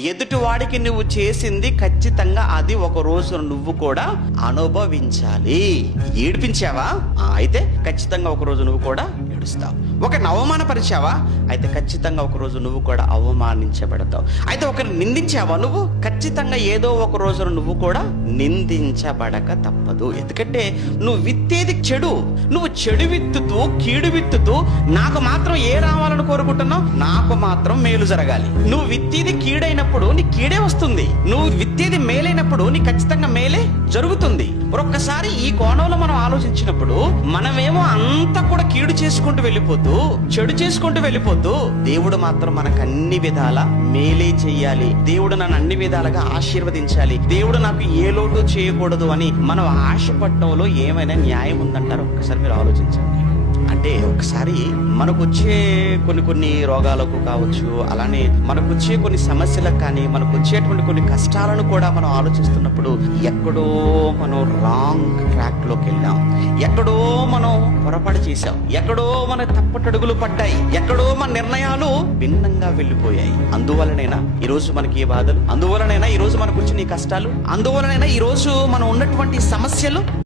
ఎదుటి వాడికి నువ్వు చేసింది ఖచ్చితంగా అది ఒక రోజు నువ్వు కూడా అనుభవించాలి. ఏడిపించావా? అయితే ఖచ్చితంగా ఒక రోజు నువ్వు కూడా ఏడుస్తావు. ఒకరిని అవమానపరిచావా? అయితే ఖచ్చితంగా ఒక రోజు నువ్వు కూడా అవమానించబడతావు. అయితే ఒకరిని నిందించావా? నువ్వు ఖచ్చితంగా ఏదో ఒక రోజు నువ్వు కూడా నిందించబడక తప్పదు. ఎందుకంటే నువ్వు విత్తేది చెడు. నువ్వు చెడు విత్తుతూ కీడు విత్తుతూ నాకు మాత్రం ఏ రావాలని కోరుకుంటున్నావు? నాకు మాత్రం మేలు జరగాలి. నువ్వు విత్తేది కీడైనప్పుడు నీ కీడే వస్తుంది. నువ్వు విత్తేది మేలైనప్పుడు నీ ఖచ్చితంగా మేలే జరుగుతుంది. ఒక్కసారి ఈ కోణంలో మనం ఆలోచించినప్పుడు మనమేమో అంతా కూడా కీడు చేసుకుంటూ వెళ్ళిపోతూ చెడు చేసుకుంటూ వెళ్ళిపోతూ దేవుడు మాత్రం మనకు అన్ని విధాల మేలే చెయ్యాలి, దేవుడు నన్ను అన్ని విధాలుగా ఆశీర్వదించాలి, దేవుడు నాకు ఏ లోటు చేయకూడదు అని మనం ఆశపడటంలో ఏమైనా న్యాయం ఉందంటారు? ఒక్కసారి మీరు ఆలోచించండి. అంటే ఒకసారి మనకు వచ్చే కొన్ని రోగాలకు కావచ్చు, అలానే మనకు వచ్చే కొన్ని సమస్యలకు కానీ, మనకు వచ్చేటువంటి కొన్ని కష్టాలను కూడా మనం ఆలోచిస్తున్నప్పుడు ఎక్కడో మనం రాంగ్ ట్రాక్ లోకి వెళ్ళాం, ఎక్కడో మనం పొరపాటు చేశాం, ఎక్కడో మన తప్పటడుగులు పడ్డాయి, ఎక్కడో మన నిర్ణయాలు భిన్నంగా వెళ్ళిపోయాయి. అందువలనైనా ఈరోజు మనకి ఏ బాధలు, అందువలనైనా ఈరోజు మనకు వచ్చిన ఈ కష్టాలు, అందువలనైనా ఈరోజు మనం ఉన్నటువంటి సమస్యలు